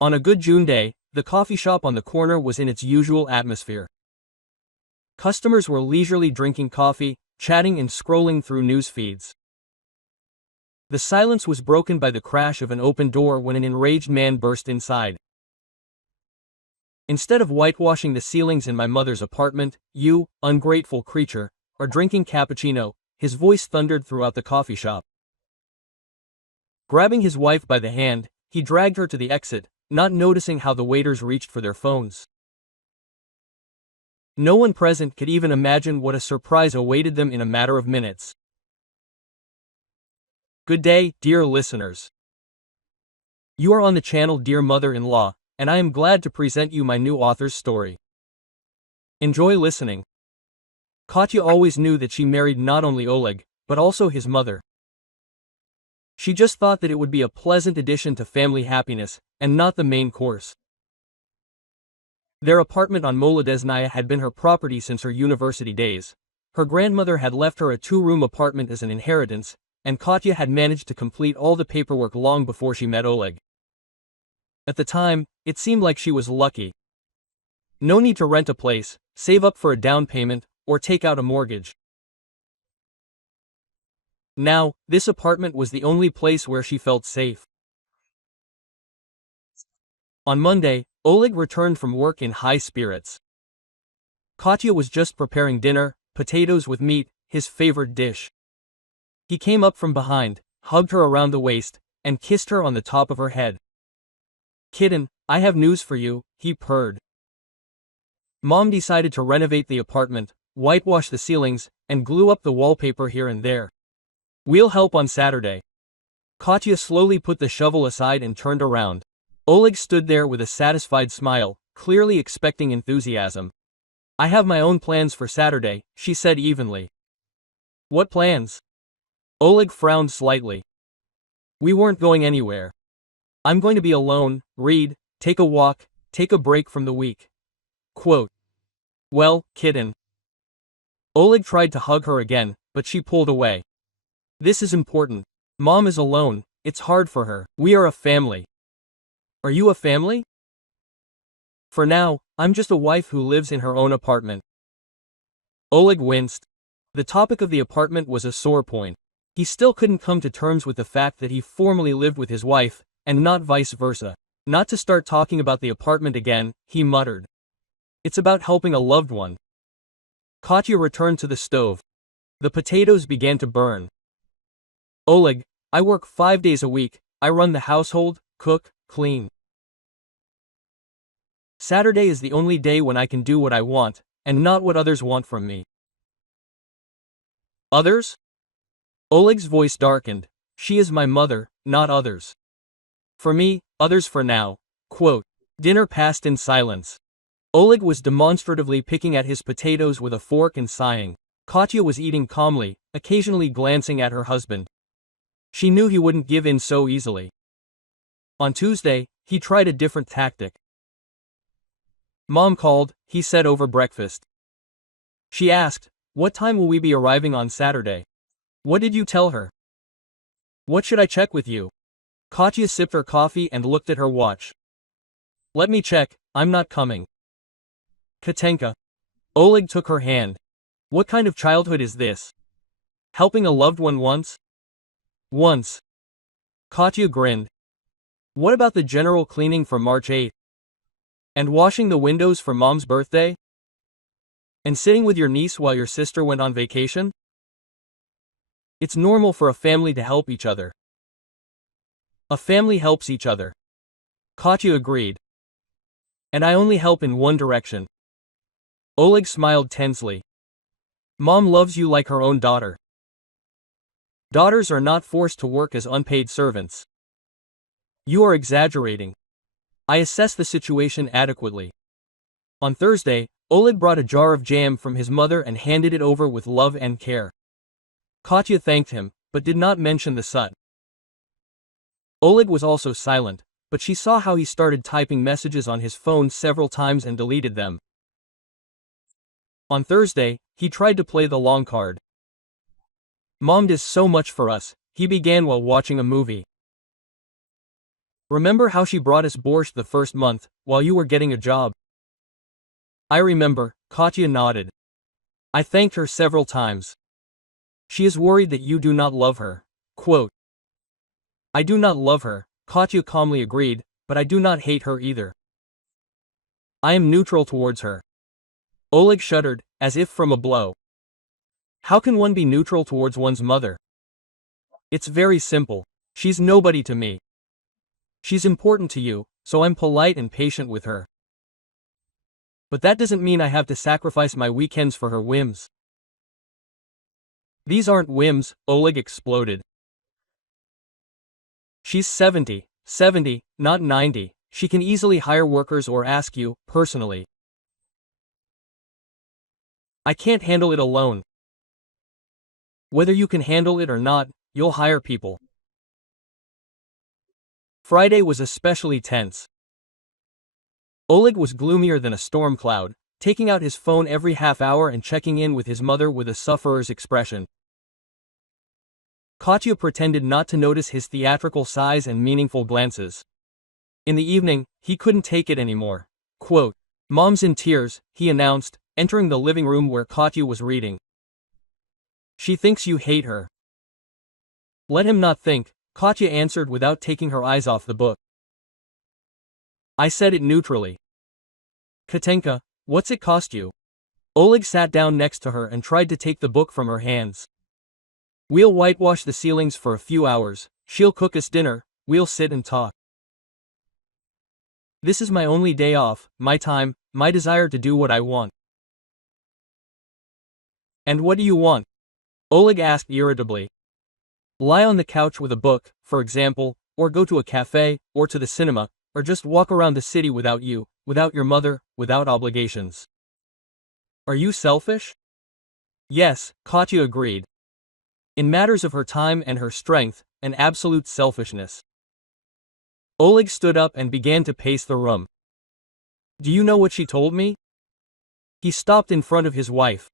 On a good June day, the coffee shop on the corner was in its usual atmosphere. Customers were leisurely drinking coffee, chatting and scrolling through news feeds. The silence was broken by the crash of an open door when an enraged man burst inside. Instead of whitewashing the ceilings in my mother's apartment, you, ungrateful creature, are drinking cappuccino, his voice thundered throughout the coffee shop. Grabbing his wife by the hand, he dragged her to the exit, not noticing how the waiters reached for their phones. No one present could even imagine what a surprise awaited them in a matter of minutes. Good day, dear listeners. You are on the channel Dear Mother-in-Law, and I am glad to present you my new author's story. Enjoy listening. Katya always knew that she married not only Oleg, but also his mother. She just thought that it would be a pleasant addition to family happiness, and not the main course. Their apartment on Molodezhnaya had been her property since her university days. Her grandmother had left her a two-room apartment as an inheritance, and Katya had managed to complete all the paperwork long before she met Oleg. At the time, it seemed like she was lucky. No need to rent a place, save up for a down payment, or take out a mortgage. Now, this apartment was the only place where she felt safe. On Monday, Oleg returned from work in high spirits. Katya was just preparing dinner, potatoes with meat, his favorite dish. He came up from behind, hugged her around the waist, and kissed her on the top of her head. "Kitten, I have news for you," he purred. Mom decided to renovate the apartment, whitewash the ceilings, and glue up the wallpaper here and there. "We'll help on Saturday." Katya slowly put the shovel aside and turned around. Oleg stood there with a satisfied smile, clearly expecting enthusiasm. "I have my own plans for Saturday," she said evenly. "What plans?" Oleg frowned slightly. "We weren't going anywhere. I'm going to be alone, read, take a walk, take a break from the week." Quote. "Well, kitten." Oleg tried to hug her again, but she pulled away. "This is important. Mom is alone, it's hard for her. We are a family." "Are you a family?" "For now, I'm just a wife who lives in her own apartment." Oleg winced. The topic of the apartment was a sore point. He still couldn't come to terms with the fact that he formerly lived with his wife, and not vice versa. Not to start talking about the apartment again, he muttered. "It's about helping a loved one." Katya returned to the stove. The potatoes began to burn. "Oleg, I work 5 days a week, I run the household, cook, clean. Saturday is the only day when I can do what I want, and not what others want from me." "Others?" Oleg's voice darkened. "She is my mother, not others. For me, others for now." Quote. Dinner passed in silence. Oleg was demonstratively picking at his potatoes with a fork and sighing. Katya was eating calmly, occasionally glancing at her husband. She knew he wouldn't give in so easily. On Tuesday, he tried a different tactic. "Mom called," he said over breakfast. She asked, "What time will we be arriving on Saturday?" "What did you tell her?" "What should I check with you?" Katya sipped her coffee and looked at her watch. "Let me check, I'm not coming." Katenka. Oleg took her hand. "What kind of childhood is this? Helping a loved one once?" "Once." Katya grinned. "What about the general cleaning for March 8th? And washing the windows for Mom's birthday? And sitting with your niece while your sister went on vacation? It's normal for a family to help each other." "A family helps each other." Katya agreed. "And I only help in one direction." Oleg smiled tensely. "Mom loves you like her own daughter. Daughters are not forced to work as unpaid servants." "You are exaggerating." "I assess the situation adequately." On Thursday, Oleg brought a jar of jam from his mother and handed it over with love and care. Katya thanked him, but did not mention the sut. Oleg was also silent, but she saw how he started typing messages on his phone several times and deleted them. On Thursday, he tried to play the long card. "Mom does so much for us," he began while watching a movie. Remember how she brought us borscht the first month, while you were getting a job? I remember, Katya nodded. I thanked her several times. She is worried that you do not love her. Quote. I do not love her, Katya calmly agreed, but I do not hate her either. I am neutral towards her. Oleg shuddered, as if from a blow. How can one be neutral towards one's mother? It's very simple. She's nobody to me. She's important to you, so I'm polite and patient with her. But that doesn't mean I have to sacrifice my weekends for her whims. These aren't whims, Oleg exploded. She's 70, not 90, she can easily hire workers or ask you, personally. I can't handle it alone. Whether you can handle it or not, you'll hire people. Friday was especially tense. Oleg was gloomier than a storm cloud, taking out his phone every half hour and checking in with his mother with a sufferer's expression. Katya pretended not to notice his theatrical sighs and meaningful glances. In the evening, he couldn't take it anymore. Quote, Mom's in tears, he announced, entering the living room where Katya was reading. She thinks you hate her. Let him not think, Katya answered without taking her eyes off the book. I said it neutrally. Katenka, what's it cost you? Oleg sat down next to her and tried to take the book from her hands. We'll whitewash the ceilings for a few hours, she'll cook us dinner, we'll sit and talk. This is my only day off, my time, my desire to do what I want. And what do you want? Oleg asked irritably. Lie on the couch with a book, for example, or go to a cafe, or to the cinema, or just walk around the city without you, without your mother, without obligations. Are you selfish? Yes, Katya agreed. In matters of her time and her strength, an absolute selfishness. Oleg stood up and began to pace the room. Do you know what she told me? He stopped in front of his wife.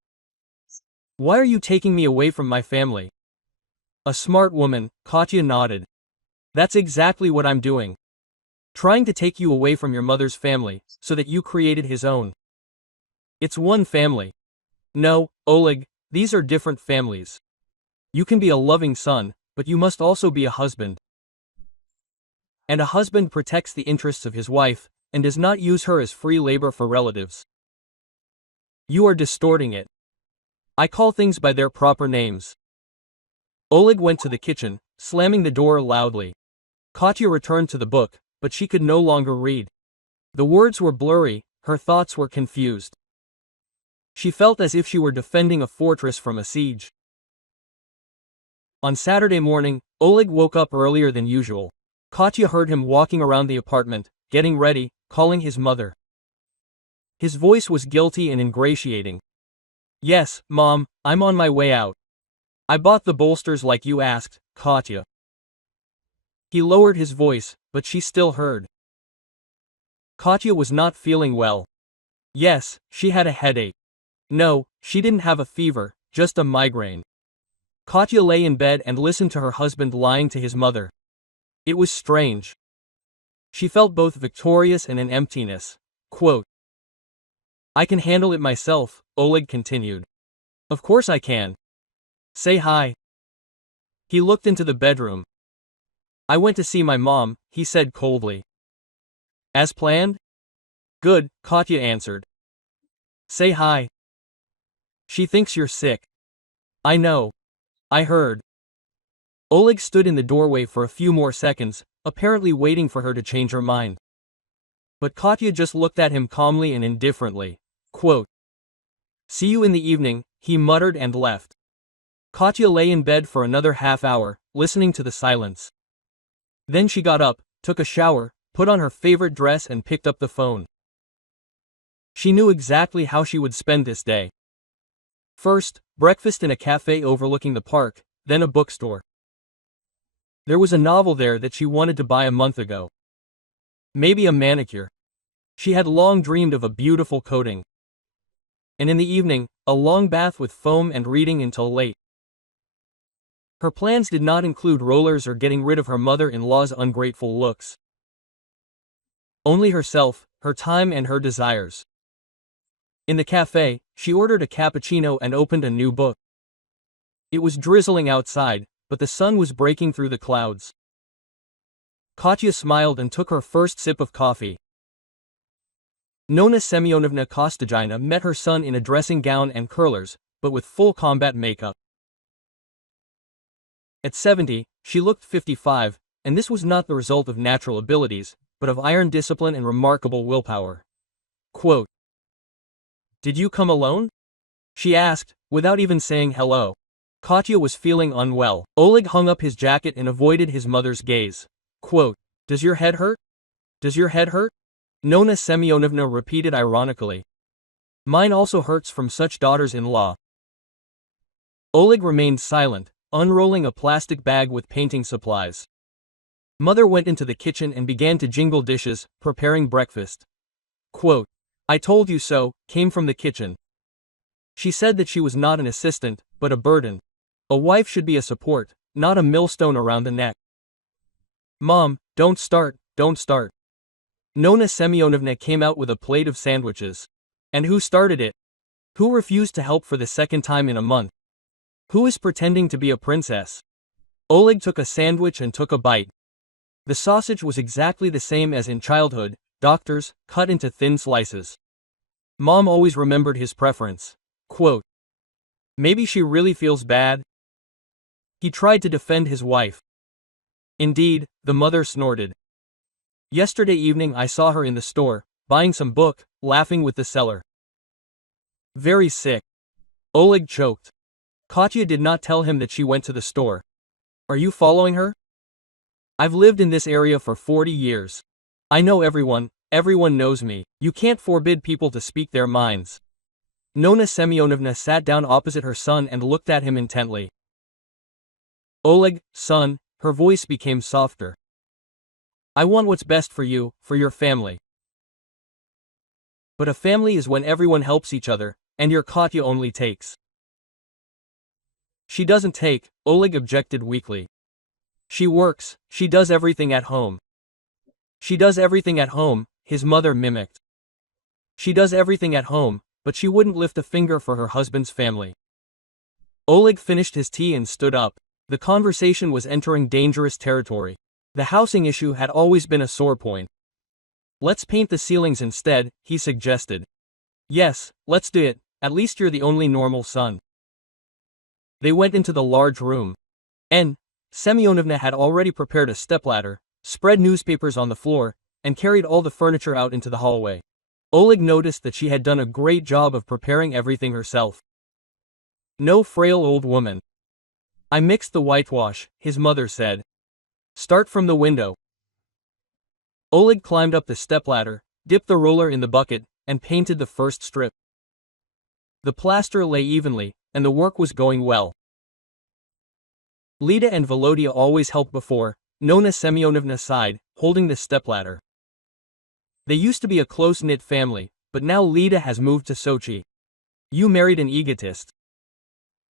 Why are you taking me away from my family? A smart woman, Katya nodded. That's exactly what I'm doing. Trying to take you away from your mother's family, so that you created his own. It's one family. No, Oleg, these are different families. You can be a loving son, but you must also be a husband. And a husband protects the interests of his wife, and does not use her as free labor for relatives. You are distorting it. I call things by their proper names. Oleg went to the kitchen, slamming the door loudly. Katya returned to the book, but she could no longer read. The words were blurry, her thoughts were confused. She felt as if she were defending a fortress from a siege. On Saturday morning, Oleg woke up earlier than usual. Katya heard him walking around the apartment, getting ready, calling his mother. His voice was guilty and ingratiating. Yes, Mom, I'm on my way out. I bought the bolsters like you asked, Katya. He lowered his voice, but she still heard. Katya was not feeling well. Yes, she had a headache. No, she didn't have a fever, just a migraine. Katya lay in bed and listened to her husband lying to his mother. It was strange. She felt both victorious and an emptiness. Quote, I can handle it myself, Oleg continued. Of course I can. Say hi. He looked into the bedroom. I went to see my mom, he said coldly. As planned? Good, Katya answered. Say hi. She thinks you're sick. I know. I heard. Oleg stood in the doorway for a few more seconds, apparently waiting for her to change her mind. But Katya just looked at him calmly and indifferently. Quote, See you in the evening, he muttered and left. Katya lay in bed for another half hour, listening to the silence. Then she got up, took a shower, put on her favorite dress and picked up the phone. She knew exactly how she would spend this day. First, breakfast in a cafe overlooking the park, then a bookstore. There was a novel there that she wanted to buy a month ago. Maybe a manicure. She had long dreamed of a beautiful coating. And in the evening, a long bath with foam and reading until late. Her plans did not include rollers or getting rid of her mother-in-law's ungrateful looks. Only herself, her time and her desires. In the cafe, she ordered a cappuccino and opened a new book. It was drizzling outside, but the sun was breaking through the clouds. Katya smiled and took her first sip of coffee. Nona Semyonovna Kostadina met her son in a dressing gown and curlers, but with full combat makeup. At 70, she looked 55, and this was not the result of natural abilities, but of iron discipline and remarkable willpower. Quote, "Did you come alone?" she asked, without even saying hello. Katya was feeling unwell. Oleg hung up his jacket and avoided his mother's gaze. Quote, "Does your head hurt? Does your head hurt?" Nona Semyonovna repeated ironically. "Mine also hurts from such daughters-in-law." Oleg remained silent, unrolling a plastic bag with painting supplies. Mother went into the kitchen and began to jingle dishes, preparing breakfast. Quote, "I told you so," came from the kitchen. She said that she was not an assistant, but a burden. A wife should be a support, not a millstone around the neck. "Mom, don't start, don't start." Nona Semyonovna came out with a plate of sandwiches. And who started it? Who refused to help for the second time in a month? Who is pretending to be a princess? Oleg took a sandwich and took a bite. The sausage was exactly the same as in childhood, doctors, cut into thin slices. Mom always remembered his preference. Quote, "Maybe she really feels bad." He tried to defend his wife. "Indeed," the mother snorted. "Yesterday evening I saw her in the store, buying some book, laughing with the seller." "Very sick." Oleg choked. Katya did not tell him that she went to the store. "Are you following her?" "I've lived in this area for 40 years. I know everyone, everyone knows me. You can't forbid people to speak their minds." Nona Semyonovna sat down opposite her son and looked at him intently. "Oleg, son," her voice became softer. "I want what's best for you, for your family. But a family is when everyone helps each other, and your Katya only takes." "She doesn't take," Oleg objected weakly. "She works, she does everything at home." "She does everything at home," his mother mimicked. "She does everything at home, but she wouldn't lift a finger for her husband's family." Oleg finished his tea and stood up. The conversation was entering dangerous territory. The housing issue had always been a sore point. "Let's paint the ceilings instead," he suggested. "Yes, let's do it, at least you're the only normal son." They went into the large room. N. Semyonovna had already prepared a stepladder, spread newspapers on the floor, and carried all the furniture out into the hallway. Oleg noticed that she had done a great job of preparing everything herself. No frail old woman. "I mixed the whitewash," his mother said. "Start from the window." Oleg climbed up the stepladder, dipped the roller in the bucket, and painted the first strip. The plaster lay evenly, and the work was going well. Lida and Volodya always helped before, Nona Semyonovna sighed, holding the stepladder. They used to be a close-knit family, but now Lida has moved to Sochi. "You married an egotist."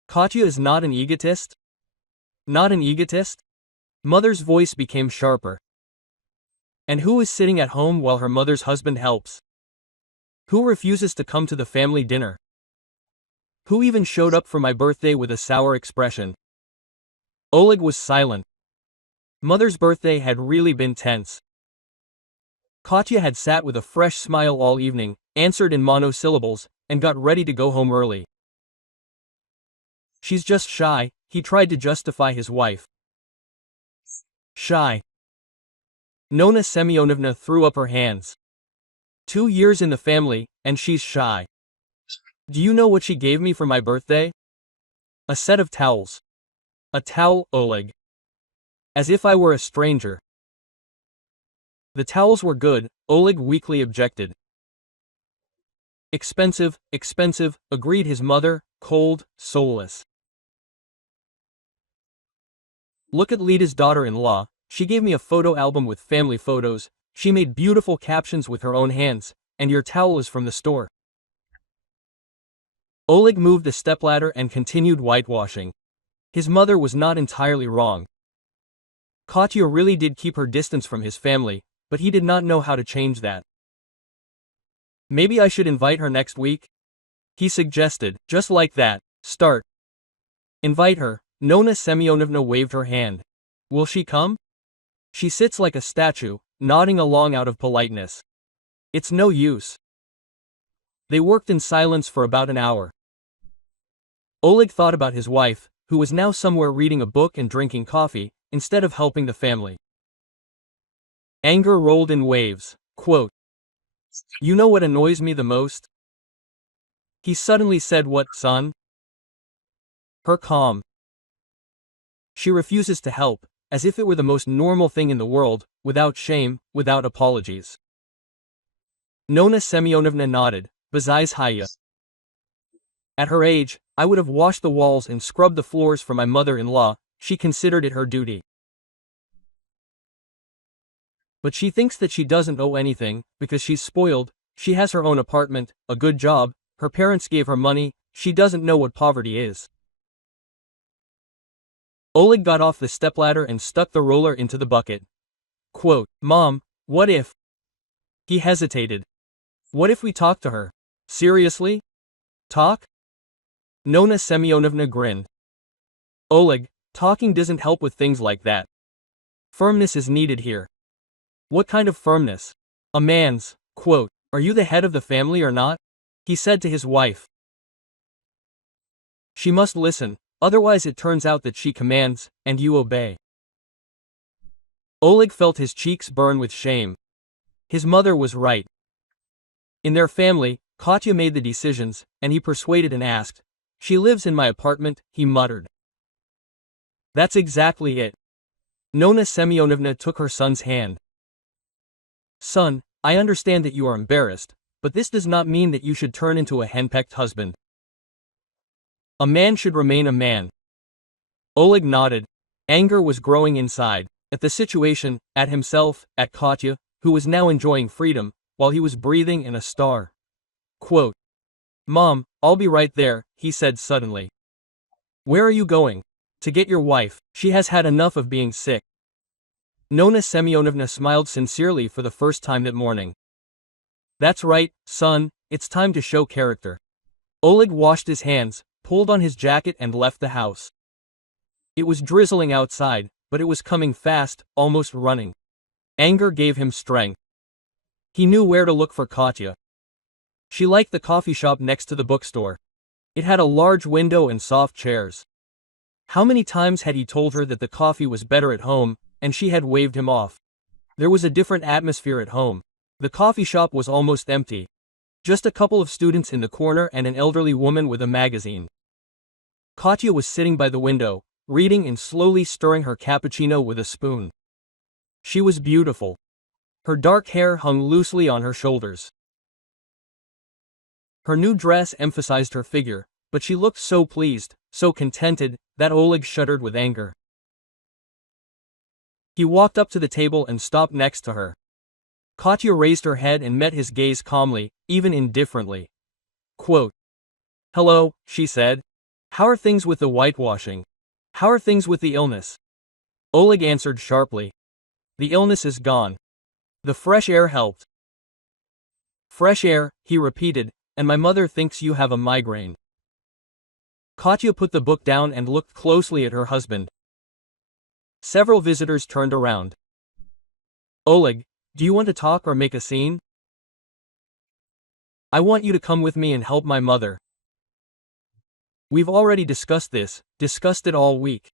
"Katya is not an egotist?" "Not an egotist?" Mother's voice became sharper. "And who is sitting at home while her mother's husband helps? Who refuses to come to the family dinner? Who even showed up for my birthday with a sour expression?" Oleg was silent. Mother's birthday had really been tense. Katya had sat with a fresh smile all evening, answered in monosyllables, and got ready to go home early. "She's just shy," he tried to justify his wife. "Shy." Nona Semyonovna threw up her hands. 2 years in the family, and she's shy. "Do you know what she gave me for my birthday? A set of towels." "A towel, Oleg. As if I were a stranger." "The towels were good," Oleg weakly objected. "Expensive, expensive," agreed his mother, cold, soulless. "Look at Lida's daughter-in-law, she gave me a photo album with family photos, she made beautiful captions with her own hands, and your towel is from the store." Oleg moved the stepladder and continued whitewashing. His mother was not entirely wrong. Katya really did keep her distance from his family, but he did not know how to change that. Maybe I should invite her next week? He suggested, just like that. Start. Invite her. Nona Semyonovna waved her hand. Will she come? She sits like a statue, nodding along out of politeness. It's no use. They worked in silence for about an hour. Oleg thought about his wife, who was now somewhere reading a book and drinking coffee, instead of helping the family. Anger rolled in waves. Quote, "You know what annoys me the most?" He suddenly said. "What, son?" Her calm. She refuses to help, as if it were the most normal thing in the world, without shame, without apologies. Nona Semyonovna nodded. Bezizhaya. At her age, I would have washed the walls and scrubbed the floors for my mother-in-law. She considered it her duty. But she thinks that she doesn't owe anything, because she's spoiled. She has her own apartment, a good job, her parents gave her money. She doesn't know what poverty is. Oleg got off the stepladder and stuck the roller into the bucket. Quote, "Mom, what if?" He hesitated. "What if we talk to her? Seriously? Talk?" Nona Semyonovna grinned. "Oleg, talking doesn't help with things like that. Firmness is needed here." "What kind of firmness?" "A man's." Quote, "Are you the head of the family or not?" He said to his wife. "She must listen, otherwise it turns out that she commands, and you obey." Oleg felt his cheeks burn with shame. His mother was right. In their family, Katya made the decisions, and he persuaded and asked. "She lives in my apartment," he muttered. "That's exactly it." Nona Semyonovna took her son's hand. "Son, I understand that you are embarrassed, but this does not mean that you should turn into a henpecked husband. A man should remain a man." Oleg nodded. Anger was growing inside, at the situation, at himself, at Katya, who was now enjoying freedom, while he was breathing in a star. Quote, "Mom, I'll be right there," he said suddenly. "Where are you going?" "To get your wife. She has had enough of being sick." Nona Semyonovna smiled sincerely for the first time that morning. "That's right, son, it's time to show character." Oleg washed his hands, pulled on his jacket and left the house. It was drizzling outside, but it was coming fast, almost running. Anger gave him strength. He knew where to look for Katya. She liked the coffee shop next to the bookstore. It had a large window and soft chairs. How many times had he told her that the coffee was better at home, and she had waved him off? There was a different atmosphere at home. The coffee shop was almost empty. Just a couple of students in the corner and an elderly woman with a magazine. Katya was sitting by the window, reading and slowly stirring her cappuccino with a spoon. She was beautiful. Her dark hair hung loosely on her shoulders. Her new dress emphasized her figure, but she looked so pleased, so contented, that Oleg shuddered with anger. He walked up to the table and stopped next to her. Katya raised her head and met his gaze calmly, even indifferently. Quote, "Hello," she said. "How are things with the whitewashing? How are things with the illness?" Oleg answered sharply. "The illness is gone. The fresh air helped." "Fresh air," he repeated, "and my mother thinks you have a migraine." Katya put the book down and looked closely at her husband. Several visitors turned around. "Oleg, do you want to talk or make a scene?" "I want you to come with me and help my mother. We've already discussed this, discussed it all week.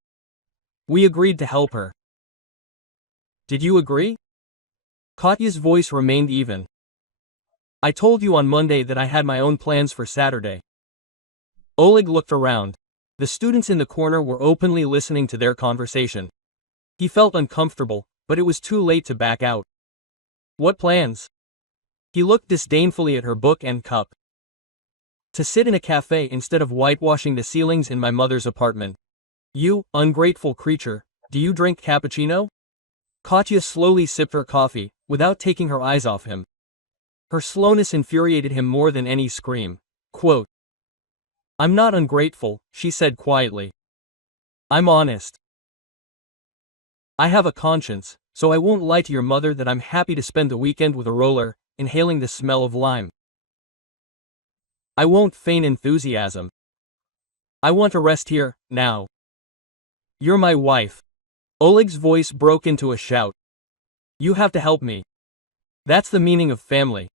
We agreed to help her." "Did you agree?" Katya's voice remained even. "I told you on Monday that I had my own plans for Saturday." Oleg looked around. The students in the corner were openly listening to their conversation. He felt uncomfortable, but it was too late to back out. "What plans?" He looked disdainfully at her book and cup. "To sit in a cafe instead of whitewashing the ceilings in my mother's apartment." "You, ungrateful creature, do you drink cappuccino?" Katya slowly sipped her coffee, without taking her eyes off him. Her slowness infuriated him more than any scream. Quote, "I'm not ungrateful," she said quietly. "I'm honest. I have a conscience, so I won't lie to your mother that I'm happy to spend the weekend with a roller, inhaling the smell of lime. I won't feign enthusiasm. I want to rest here, now. You're my wife. Oleg's voice broke into a shout. You have to help me. That's the meaning of family.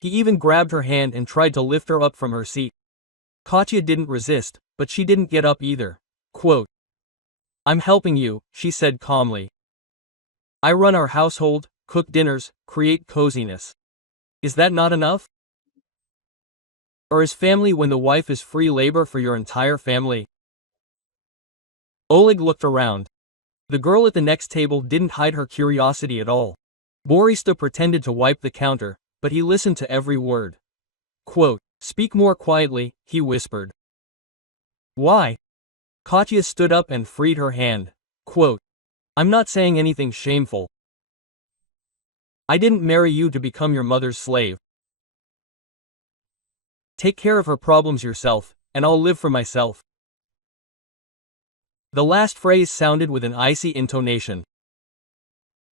He even grabbed her hand and tried to lift her up from her seat. Katya didn't resist, but she didn't get up either. Quote, I'm helping you, she said calmly. I run our household, cook dinners, create coziness. Is that not enough? Or is family when the wife is free labor for your entire family? Oleg looked around. The girl at the next table didn't hide her curiosity at all. Borista pretended to wipe the counter, but he listened to every word. Quote, speak more quietly, he whispered. Why? Katya stood up and freed her hand. Quote, I'm not saying anything shameful. I didn't marry you to become your mother's slave. Take care of her problems yourself, and I'll live for myself. The last phrase sounded with an icy intonation.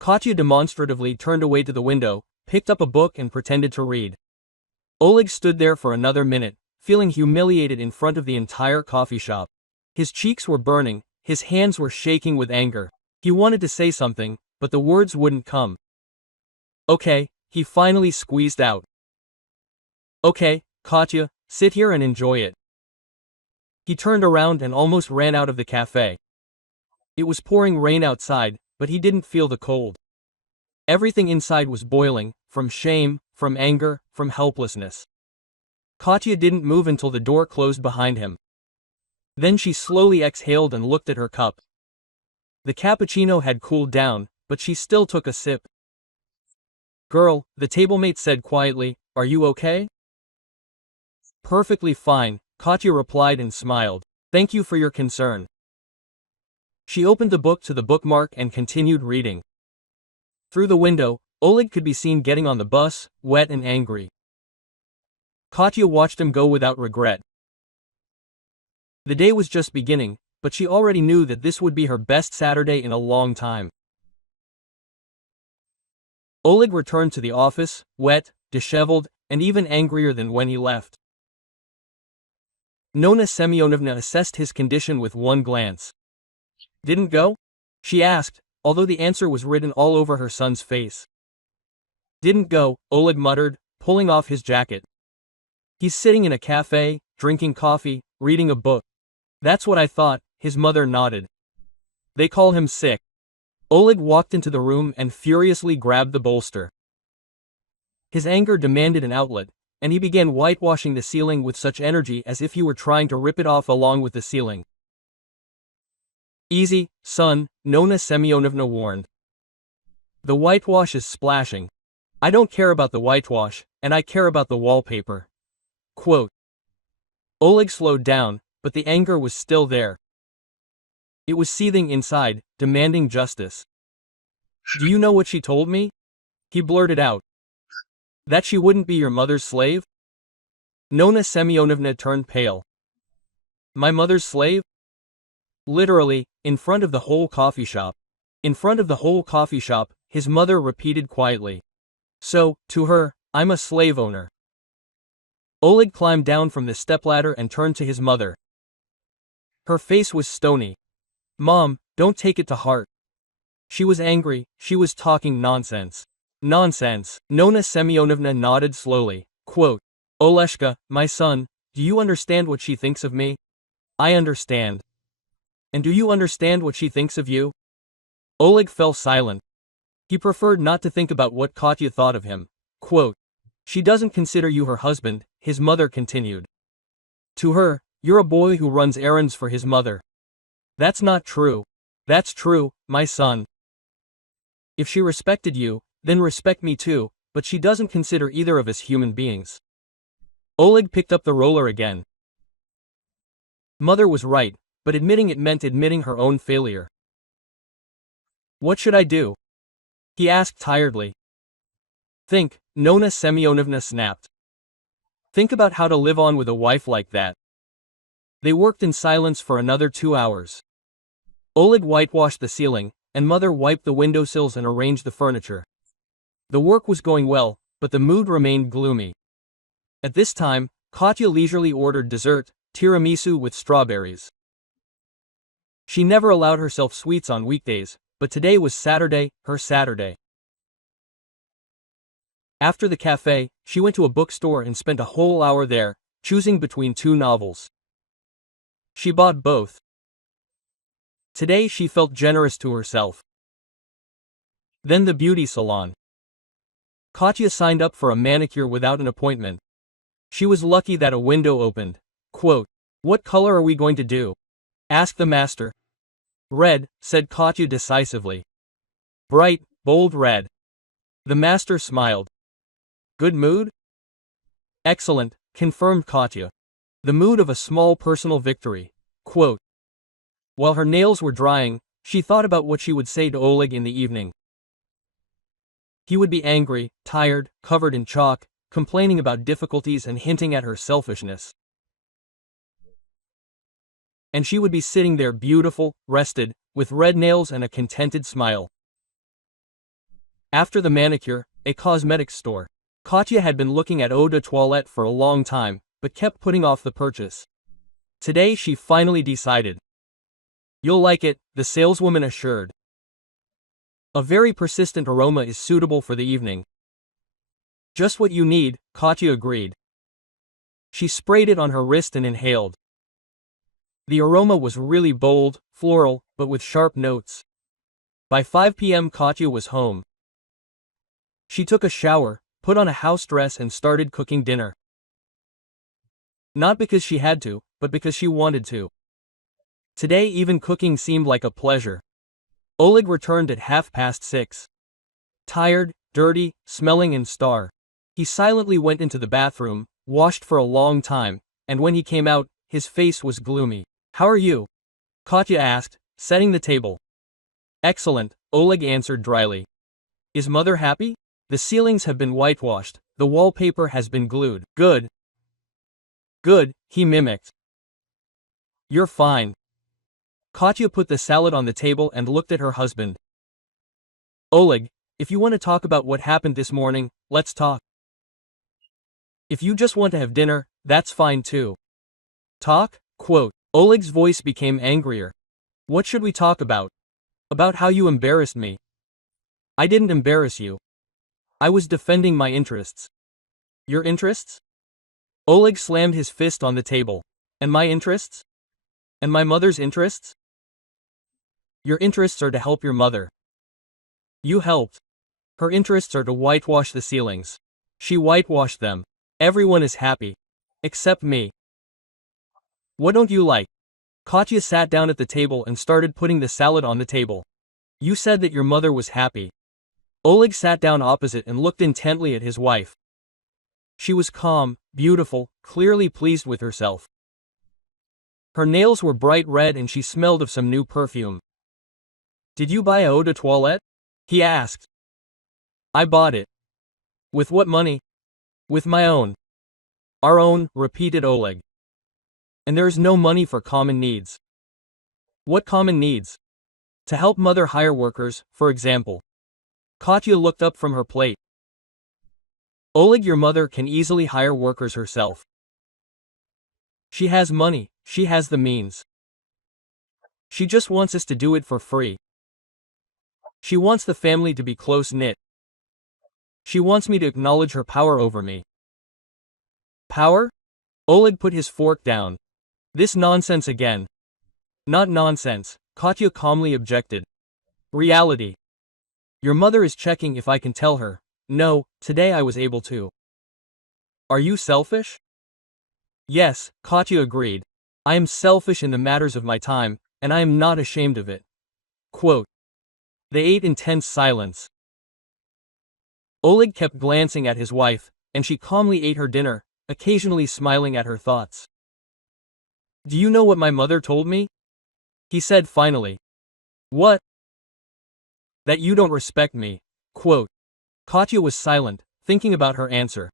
Katya demonstratively turned away to the window, picked up a book and pretended to read. Oleg stood there for another minute, feeling humiliated in front of the entire coffee shop. His cheeks were burning, his hands were shaking with anger. He wanted to say something, but the words wouldn't come. Okay, he finally squeezed out. Okay, Katya, sit here and enjoy it. He turned around and almost ran out of the cafe. It was pouring rain outside, but he didn't feel the cold. Everything inside was boiling, from shame, from anger, from helplessness. Katya didn't move until the door closed behind him. Then she slowly exhaled and looked at her cup. The cappuccino had cooled down, but she still took a sip. Girl, the tablemate said quietly, are you okay? Perfectly fine, Katya replied and smiled. Thank you for your concern. She opened the book to the bookmark and continued reading. Through the window, Oleg could be seen getting on the bus, wet and angry. Katya watched him go without regret. The day was just beginning, but she already knew that this would be her best Saturday in a long time. Oleg returned to the office, wet, disheveled, and even angrier than when he left. Nona Semyonovna assessed his condition with one glance. Didn't go? She asked, although the answer was written all over her son's face. Didn't go, Oleg muttered, pulling off his jacket. He's sitting in a cafe, drinking coffee, reading a book. That's what I thought, his mother nodded. They call him sick. Oleg walked into the room and furiously grabbed the bolster. His anger demanded an outlet, and he began whitewashing the ceiling with such energy as if he were trying to rip it off along with the ceiling. Easy, son, Nona Semyonovna warned. The whitewash is splashing. I don't care about the whitewash, and I care about the wallpaper. Quote. Oleg slowed down, but the anger was still there. It was seething inside, demanding justice. Do you know what she told me? He blurted out. That she wouldn't be your mother's slave? Nona Semyonovna turned pale. My mother's slave? Literally, in front of the whole coffee shop. In front of the whole coffee shop, his mother repeated quietly. So, to her, I'm a slave owner. Oleg climbed down from the stepladder and turned to his mother. Her face was stony. Mom, don't take it to heart. She was angry, she was talking nonsense. Nonsense, Nona Semyonovna nodded slowly. Quote, Oleshka, my son, do you understand what she thinks of me? I understand. And do you understand what she thinks of you? Oleg fell silent. He preferred not to think about what Katya thought of him. Quote, she doesn't consider you her husband, his mother continued. To her, you're a boy who runs errands for his mother. That's not true. That's true, my son. If she respected you, then respect me too, but she doesn't consider either of us human beings. Oleg picked up the roller again. Mother was right, but admitting it meant admitting her own failure. What should I do? He asked tiredly. Think, Nona Semyonovna snapped. Think about how to live on with a wife like that. They worked in silence for another 2 hours. Oleg whitewashed the ceiling, and mother wiped the windowsills and arranged the furniture. The work was going well, but the mood remained gloomy. At this time, Katya leisurely ordered dessert, tiramisu with strawberries. She never allowed herself sweets on weekdays, but today was Saturday, her Saturday. After the cafe, she went to a bookstore and spent a whole hour there, choosing between two novels. She bought both. Today she felt generous to herself. Then the beauty salon. Katya signed up for a manicure without an appointment. She was lucky that a window opened. Quote, "What color are we going to do?" asked the master. "Red," said Katya decisively. "Bright, bold red." The master smiled. "Good mood?" "Excellent," confirmed Katya. The mood of a small personal victory. Quote, while her nails were drying, she thought about what she would say to Oleg in the evening. He would be angry, tired, covered in chalk, complaining about difficulties and hinting at her selfishness. And she would be sitting there beautiful, rested, with red nails and a contented smile. After the manicure, a cosmetics store. Katya had been looking at eau de toilette for a long time, but kept putting off the purchase. Today she finally decided. "You'll like it," the saleswoman assured. "A very persistent aroma is suitable for the evening." "Just what you need," Katya agreed. She sprayed it on her wrist and inhaled. The aroma was really bold, floral, but with sharp notes. By 5 p.m. Katya was home. She took a shower, put on a house dress and started cooking dinner. Not because she had to, but because she wanted to. Today even cooking seemed like a pleasure. Oleg returned at 6:30. Tired, dirty, smelling and star. He silently went into the bathroom, washed for a long time, and when he came out, his face was gloomy. "How are you?" Katya asked, setting the table. "Excellent," Oleg answered dryly. "Is mother happy?" "The ceilings have been whitewashed, the wallpaper has been glued." "Good. Good," he mimicked. "You're fine." Katya put the salad on the table and looked at her husband. "Oleg, if you want to talk about what happened this morning, let's talk. If you just want to have dinner, that's fine too." "Talk?" Quote. Oleg's voice became angrier. "What should we talk about?" "About how you embarrassed me." "I didn't embarrass you. I was defending my interests." "Your interests?" Oleg slammed his fist on the table. "And my interests? And my mother's interests?" "Your interests are to help your mother. You helped. Her interests are to whitewash the ceilings. She whitewashed them. Everyone is happy. Except me. What don't you like?" Katya sat down at the table and started putting the salad on the table. "You said that your mother was happy." Oleg sat down opposite and looked intently at his wife. She was calm, beautiful, clearly pleased with herself. Her nails were bright red and she smelled of some new perfume. "Did you buy eau de toilette?" he asked. "I bought it." "With what money?" "With my own." "Our own," repeated Oleg. "And there is no money for common needs." "What common needs?" "To help mother hire workers, for example." Katya looked up from her plate. "Oleg, your mother can easily hire workers herself. She has money, she has the means. She just wants us to do it for free. She wants the family to be close-knit. She wants me to acknowledge her power over me." "Power?" Oleg put his fork down. "This nonsense again." "Not nonsense," Katya calmly objected. "Reality. Your mother is checking if I can tell her. No, today I was able to." "Are you selfish?" "Yes," Katya agreed. "I am selfish in the matters of my time, and I am not ashamed of it." Quote. They ate in tense silence. Oleg kept glancing at his wife, and she calmly ate her dinner, occasionally smiling at her thoughts. "Do you know what my mother told me?" he said finally. "What?" "That you don't respect me." Quote. Katya was silent, thinking about her answer.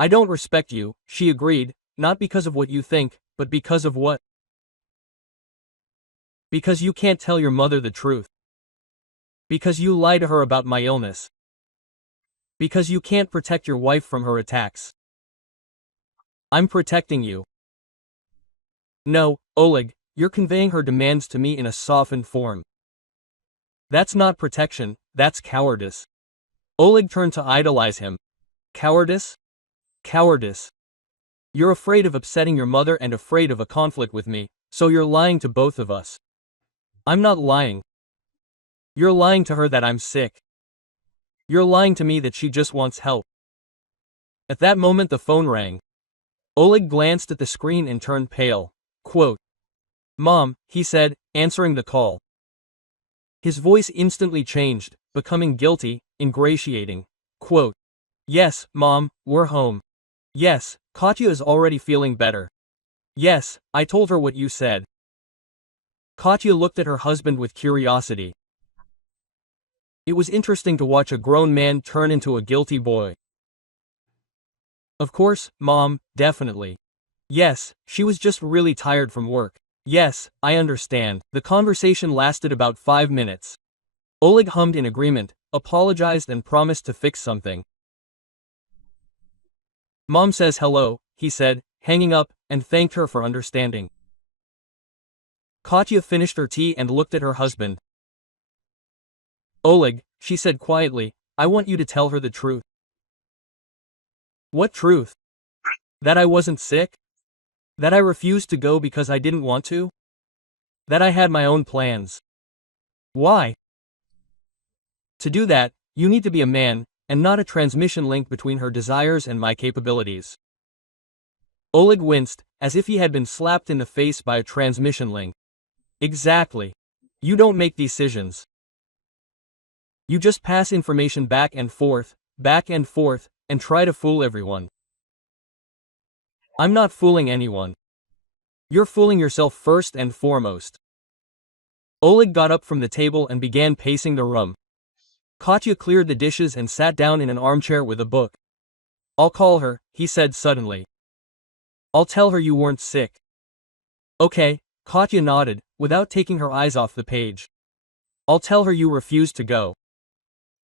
"I don't respect you," she agreed, "not because of what you think, but because of what Because you can't tell your mother the truth. Because you lie to her about my illness. Because you can't protect your wife from her attacks. I'm protecting you. No, Oleg, you're conveying her demands to me in a softened form. That's not protection, that's cowardice. Oleg turned to idolize him. Cowardice? Cowardice. You're afraid of upsetting your mother and afraid of a conflict with me, so you're lying to both of us. I'm not lying. You're lying to her that I'm sick. You're lying to me that she just wants help. At that moment the phone rang. Oleg glanced at the screen and turned pale. Quote, "Mom," he said, answering the call. His voice instantly changed, becoming guilty, ingratiating. Quote, "Yes, Mom, we're home. Yes, Katya is already feeling better. Yes, I told her what you said." Katya looked at her husband with curiosity. It was interesting to watch a grown man turn into a guilty boy. "Of course, Mom, definitely. Yes, she was just really tired from work. Yes, I understand." The conversation lasted about 5 minutes. Oleg hummed in agreement, apologized and promised to fix something. "Mom says hello," he said, hanging up, and thanked her for understanding. Katya finished her tea and looked at her husband. "Oleg," she said quietly, "I want you to tell her the truth." "What truth? That I wasn't sick? That I refused to go because I didn't want to? That I had my own plans? Why? To do that, you need to be a man, and not a transmission link between her desires and my capabilities." Oleg winced, as if he had been slapped in the face by a transmission link. "Exactly. You don't make decisions. You just pass information back and forth, and try to fool everyone." "I'm not fooling anyone. You're fooling yourself first and foremost." Oleg got up from the table and began pacing the room. Katya cleared the dishes and sat down in an armchair with a book. "I'll call her," he said suddenly. "I'll tell her you weren't sick." "Okay," Katya nodded, without taking her eyes off the page. "I'll tell her you refused to go."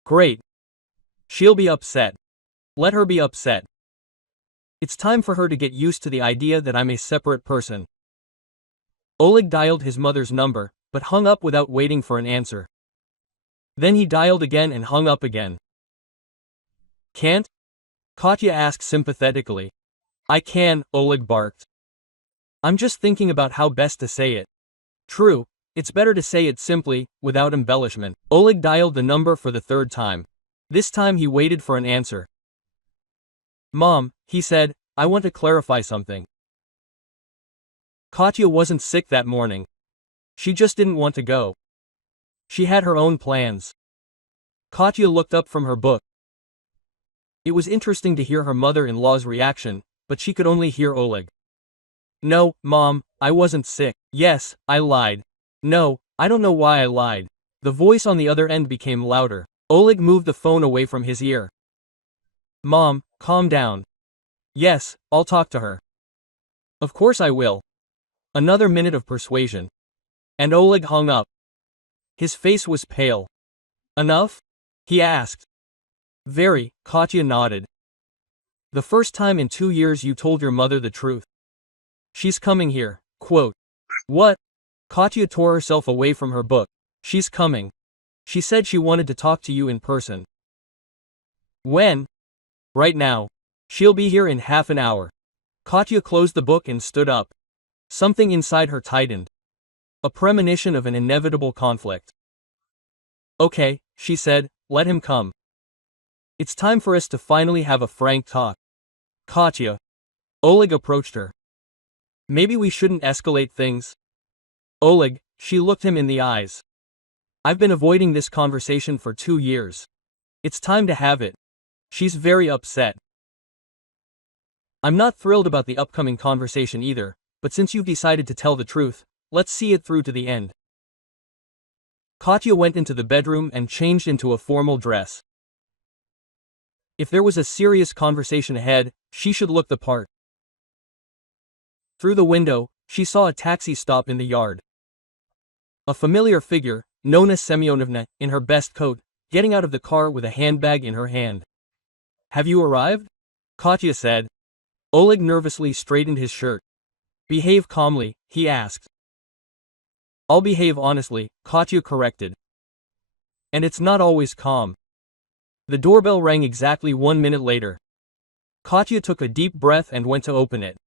"Great. She'll be upset. Let her be upset. It's time for her to get used to the idea that I'm a separate person." Oleg dialed his mother's number, but hung up without waiting for an answer. Then he dialed again and hung up again. "Can't?" Katya asked sympathetically. "I can," Oleg barked. "I'm just thinking about how best to say it." "True, it's better to say it simply, without embellishment." Oleg dialed the number for the 3rd time. This time he waited for an answer. "Mom," he said, "I want to clarify something. Katya wasn't sick that morning. She just didn't want to go. She had her own plans." Katya looked up from her book. It was interesting to hear her mother-in-law's reaction, but she could only hear Oleg. "No, Mom, I wasn't sick. Yes, I lied. No, I don't know why I lied." The voice on the other end became louder. Oleg moved the phone away from his ear. "Mom, calm down. Yes, I'll talk to her. Of course I will." Another minute of persuasion. And Oleg hung up. His face was pale. "Enough?" he asked. "Very," Katya nodded. "The first time in 2 years you told your mother the truth. She's coming here." Quote. "What?" Katya tore herself away from her book. "She's coming. She said she wanted to talk to you in person." "When?" "Right now. She'll be here in half an hour." Katya closed the book and stood up. Something inside her tightened. A premonition of an inevitable conflict. "Okay," she said, "let him come. It's time for us to finally have a frank talk." "Katya." Oleg approached her. "Maybe we shouldn't escalate things?" "Oleg," she looked him in the eyes. "I've been avoiding this conversation for 2 years. It's time to have it." She's very upset. "I'm not thrilled about the upcoming conversation either, but since you've decided to tell the truth, let's see it through to the end." Katya went into the bedroom and changed into a formal dress. If there was a serious conversation ahead, she should look the part. Through the window, she saw a taxi stop in the yard. A familiar figure, Nona Semyonovna, in her best coat, getting out of the car with a handbag in her hand. Have you arrived? Katya said. Oleg nervously straightened his shirt. Behave calmly, he asked. I'll behave honestly, Katya corrected. And it's not always calm. The doorbell rang exactly 1 minute later. Katya took a deep breath and went to open it.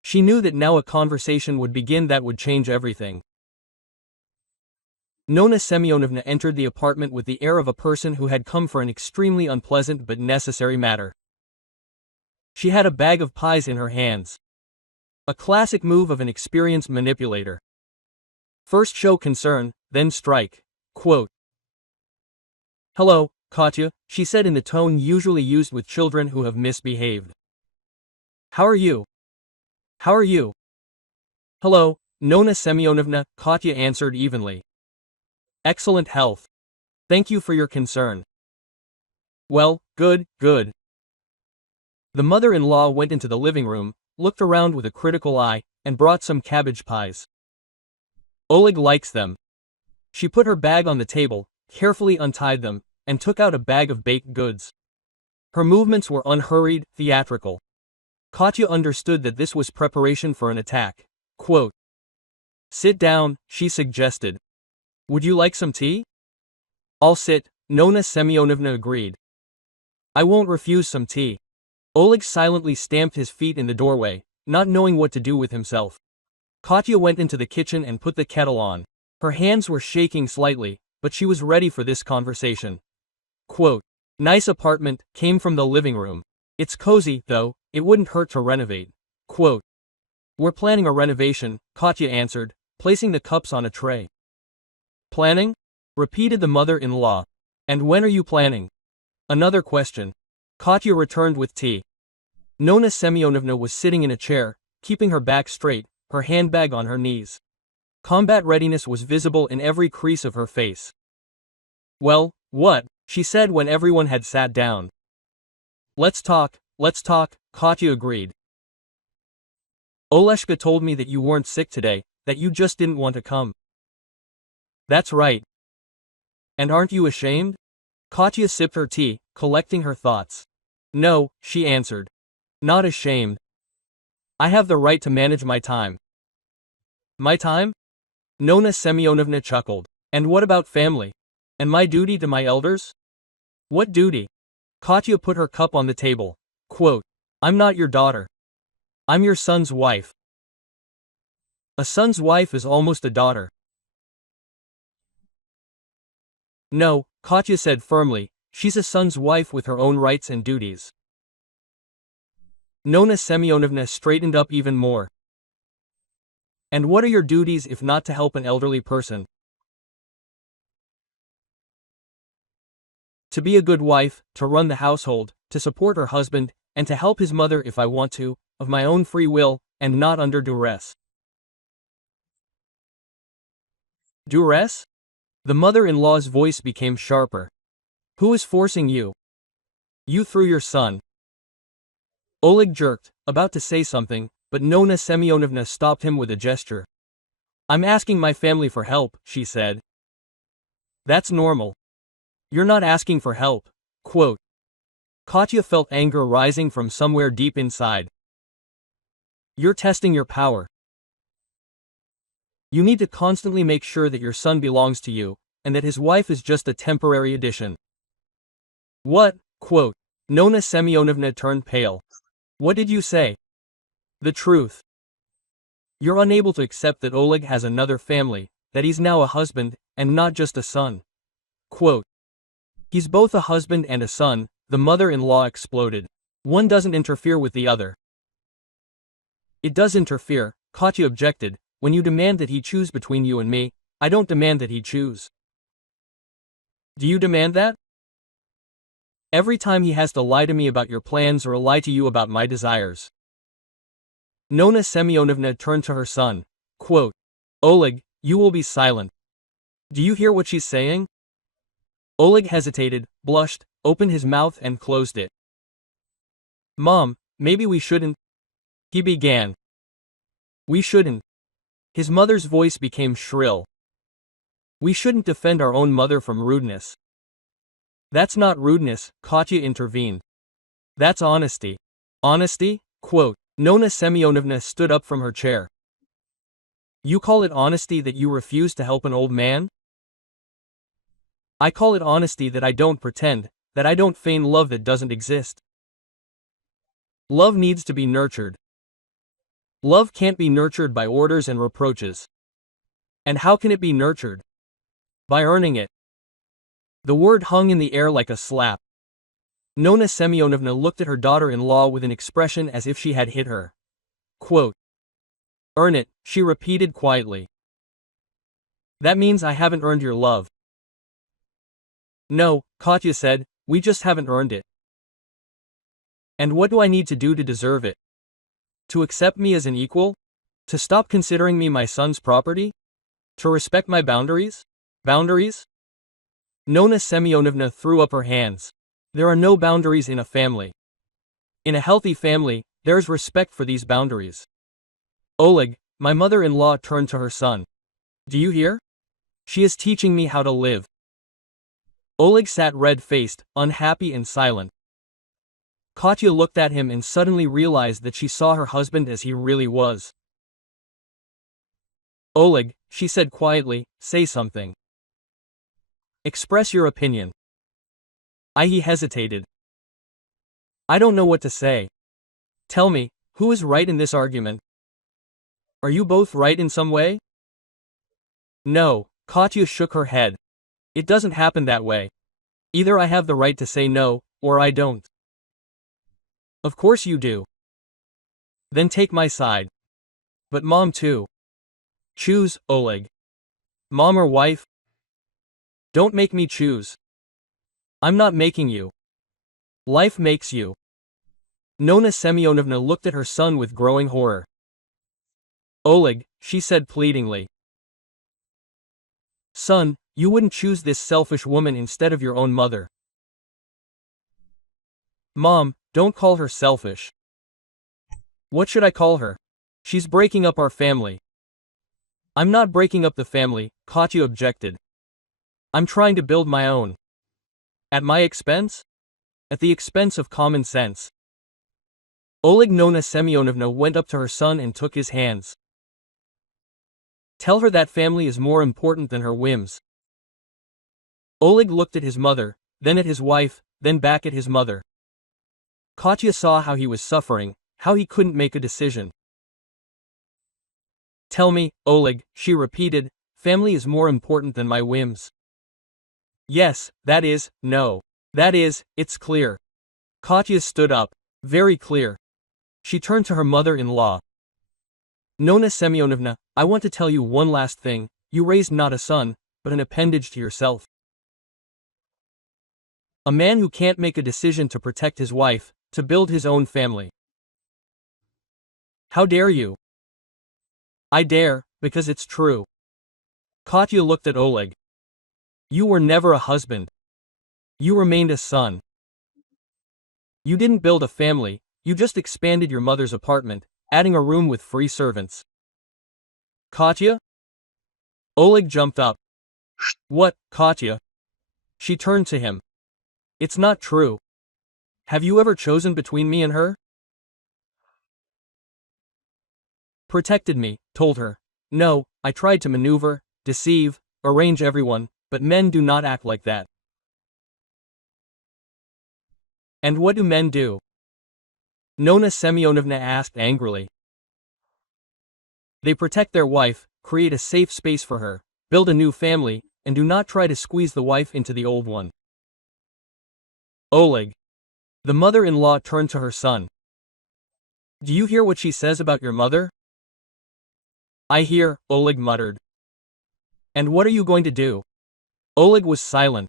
She knew that now a conversation would begin that would change everything. Nona Semyonovna entered the apartment with the air of a person who had come for an extremely unpleasant but necessary matter. She had a bag of pies in her hands. A classic move of an experienced manipulator. First show concern, then strike. Quote. Hello, Katya, she said in the tone usually used with children who have misbehaved. How are you? How are you? Hello, Nona Semyonovna, Katya answered evenly. Excellent health. Thank you for your concern. Well, good, good. The mother-in-law went into the living room, looked around with a critical eye, and brought some cabbage pies. Oleg likes them. She put her bag on the table, carefully untied them, and took out a bag of baked goods. Her movements were unhurried, theatrical. Katya understood that this was preparation for an attack. Quote. Sit down, she suggested. Would you like some tea? I'll sit, Nona Semyonovna agreed. I won't refuse some tea. Oleg silently stamped his feet in the doorway, not knowing what to do with himself. Katya went into the kitchen and put the kettle on. Her hands were shaking slightly, but she was ready for this conversation. Quote. Nice apartment, came from the living room. It's cozy, though, it wouldn't hurt to renovate. Quote. We're planning a renovation, Katya answered, placing the cups on a tray. Planning? Repeated the mother-in-law. And when are you planning? Another question. Katya returned with tea. Nona Semyonovna was sitting in a chair, keeping her back straight, her handbag on her knees. Combat readiness was visible in every crease of her face. Well, what? She said when everyone had sat down. Let's talk, Katya agreed. Oleshka told me that you weren't sick today, that you just didn't want to come. That's right. And aren't you ashamed? Katya sipped her tea, collecting her thoughts. No, she answered. Not ashamed. I have the right to manage my time. My time? Nona Semyonovna chuckled. And what about family? And my duty to my elders? What duty? Katya put her cup on the table. Quote. I'm not your daughter. I'm your son's wife. A son's wife is almost a daughter. No, Katya said firmly, she's a son's wife with her own rights and duties. Nona Semyonovna straightened up even more. And what are your duties if not to help an elderly person? To be a good wife, to run the household, to support her husband, and to help his mother if I want to, of my own free will, and not under duress. Duress? The mother-in-law's voice became sharper. Who is forcing you? You through your son. Oleg jerked, about to say something, but Nona Semyonovna stopped him with a gesture. I'm asking my family for help, she said. That's normal. You're not asking for help. Quote. Katya felt anger rising from somewhere deep inside. You're testing your power. You need to constantly make sure that your son belongs to you, and that his wife is just a temporary addition. What? Quote. Nona Semyonovna turned pale. What did you say? The truth. You're unable to accept that Oleg has another family, that he's now a husband, and not just a son. Quote. He's both a husband and a son, the mother-in-law exploded. One doesn't interfere with the other. It does interfere, Katya objected. When you demand that he choose between you and me, I don't demand that he choose. Do you demand that? Every time he has to lie to me about your plans or lie to you about my desires. Nona Semyonovna turned to her son. Quote. Oleg, you will be silent. Do you hear what she's saying? Oleg hesitated, blushed, opened his mouth and closed it. Mom, maybe we shouldn't. He began. We shouldn't. His mother's voice became shrill. We shouldn't defend our own mother from rudeness. That's not rudeness, Katya intervened. That's honesty. Honesty? Quote. Nona Semyonovna stood up from her chair. You call it honesty that you refuse to help an old man? I call it honesty that I don't pretend, that I don't feign love that doesn't exist. Love needs to be nurtured. Love can't be nurtured by orders and reproaches. And how can it be nurtured? By earning it. The word hung in the air like a slap. Nona Semyonovna looked at her daughter-in-law with an expression as if she had hit her. Quote. Earn it, she repeated quietly. That means I haven't earned your love. No, Katya said, we just haven't earned it. And what do I need to do to deserve it? To accept me as an equal? To stop considering me my son's property? To respect my boundaries? Boundaries? Nona Semyonovna threw up her hands. There are no boundaries in a family. In a healthy family, there's respect for these boundaries. Oleg, my mother-in-law turned to her son. Do you hear? She is teaching me how to live. Oleg sat red-faced, unhappy and silent. Katya looked at him and suddenly realized that she saw her husband as he really was. Oleg, she said quietly, say something. Express your opinion. He hesitated. I don't know what to say. Tell me, who is right in this argument? Are you both right in some way? No, Katya shook her head. It doesn't happen that way. Either I have the right to say no, or I don't. Of course you do. Then take my side. But mom too. Choose, Oleg. Mom or wife? Don't make me choose. I'm not making you. Life makes you. Nona Semyonovna looked at her son with growing horror. Oleg, she said pleadingly. Son, you wouldn't choose this selfish woman instead of your own mother. Mom, don't call her selfish. What should I call her? She's breaking up our family. I'm not breaking up the family, Katya objected. I'm trying to build my own. At my expense? At the expense of common sense. Oleg Nona Semyonovna went up to her son and took his hands. Tell her that family is more important than her whims. Oleg looked at his mother, then at his wife, then back at his mother. Katya saw how he was suffering, how he couldn't make a decision. Tell me, Oleg, she repeated, family is more important than my whims. Yes, that is, no. That is, it's clear. Katya stood up. Very clear. She turned to her mother-in-law. Nona Semyonovna, I want to tell you one last thing. You raised not a son, but an appendage to yourself. A man who can't make a decision to protect his wife, to build his own family. How dare you? I dare, because it's true. Katya looked at Oleg. You were never a husband. You remained a son. You didn't build a family, you just expanded your mother's apartment, adding a room with free servants. Katya? Oleg jumped up. What, Katya? She turned to him. It's not true. Have you ever chosen between me and her? Protected me, told her. No, I tried to maneuver, deceive, arrange everyone, but men do not act like that. And what do men do? Nona Semyonovna asked angrily. They protect their wife, create a safe space for her, build a new family, and do not try to squeeze the wife into the old one. Oleg. The mother-in-law turned to her son. Do you hear what she says about your mother? I hear, Oleg muttered. And what are you going to do? Oleg was silent.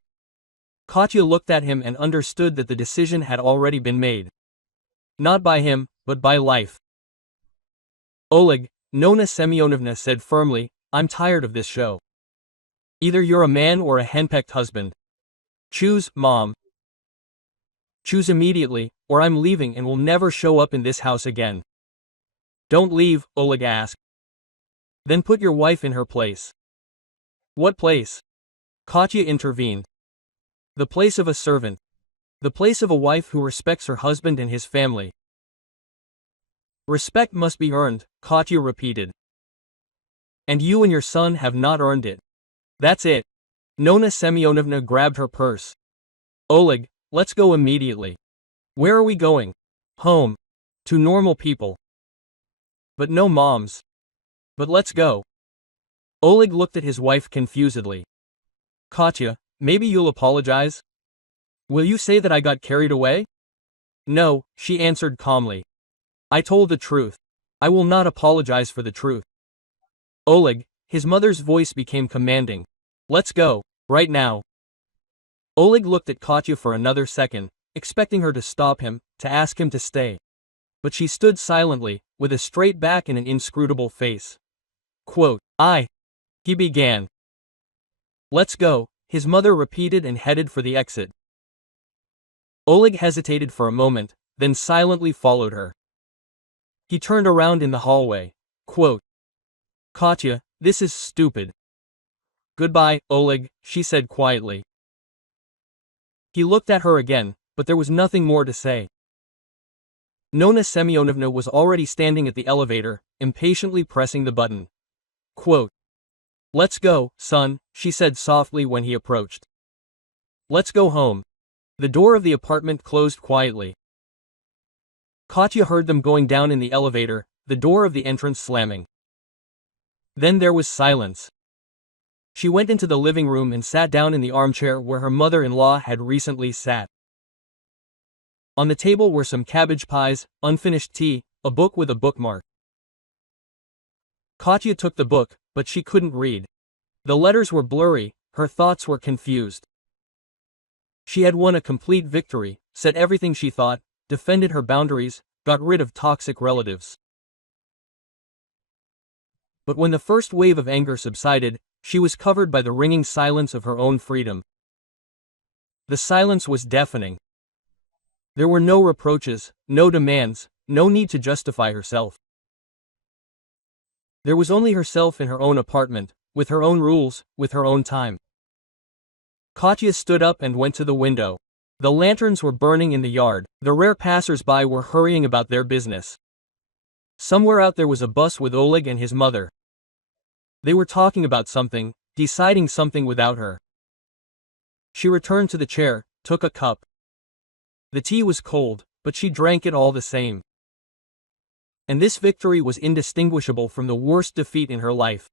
Katya looked at him and understood that the decision had already been made. Not by him, but by life. Oleg, Nona Semyonovna said firmly, I'm tired of this show. Either you're a man or a henpecked husband. Choose, Mom. Choose immediately, or I'm leaving and will never show up in this house again. Don't leave, Oleg asked. Then put your wife in her place. What place? Katya intervened. The place of a servant. The place of a wife who respects her husband and his family. Respect must be earned, Katya repeated. And you and your son have not earned it. That's it. Nona Semyonovna grabbed her purse. Oleg, let's go immediately. Where are we going? Home. To normal people. But no moms. But let's go. Oleg looked at his wife confusedly. Katya, maybe you'll apologize? Will you say that I got carried away? No, she answered calmly. I told the truth. I will not apologize for the truth. Oleg, his mother's voice became commanding. Let's go, right now. Oleg looked at Katya for another second, expecting her to stop him, to ask him to stay. But she stood silently, with a straight back and an inscrutable face. Quote, he began. Let's go, his mother repeated and headed for the exit. Oleg hesitated for a moment, then silently followed her. He turned around in the hallway. Quote, Katya, this is stupid. Goodbye, Oleg, she said quietly. He looked at her again, but there was nothing more to say. Nona Semyonovna was already standing at the elevator, impatiently pressing the button. Quote, Let's go, son, she said softly when he approached. Let's go home. The door of the apartment closed quietly. Katya heard them going down in the elevator, the door of the entrance slamming. Then there was silence. She went into the living room and sat down in the armchair where her mother-in-law had recently sat. On the table were some cabbage pies, unfinished tea, a book with a bookmark. Katya took the book, but she couldn't read. The letters were blurry, her thoughts were confused. She had won a complete victory, said everything she thought, defended her boundaries, got rid of toxic relatives. But when the first wave of anger subsided, she was covered by the ringing silence of her own freedom. The silence was deafening. There were no reproaches, no demands, no need to justify herself. There was only herself in her own apartment, with her own rules, with her own time. Katya stood up and went to the window. The lanterns were burning in the yard, the rare passers-by were hurrying about their business. Somewhere out there was a bus with Oleg and his mother. They were talking about something, deciding something without her. She returned to the chair, took a cup. The tea was cold, but she drank it all the same. And this victory was indistinguishable from the worst defeat in her life.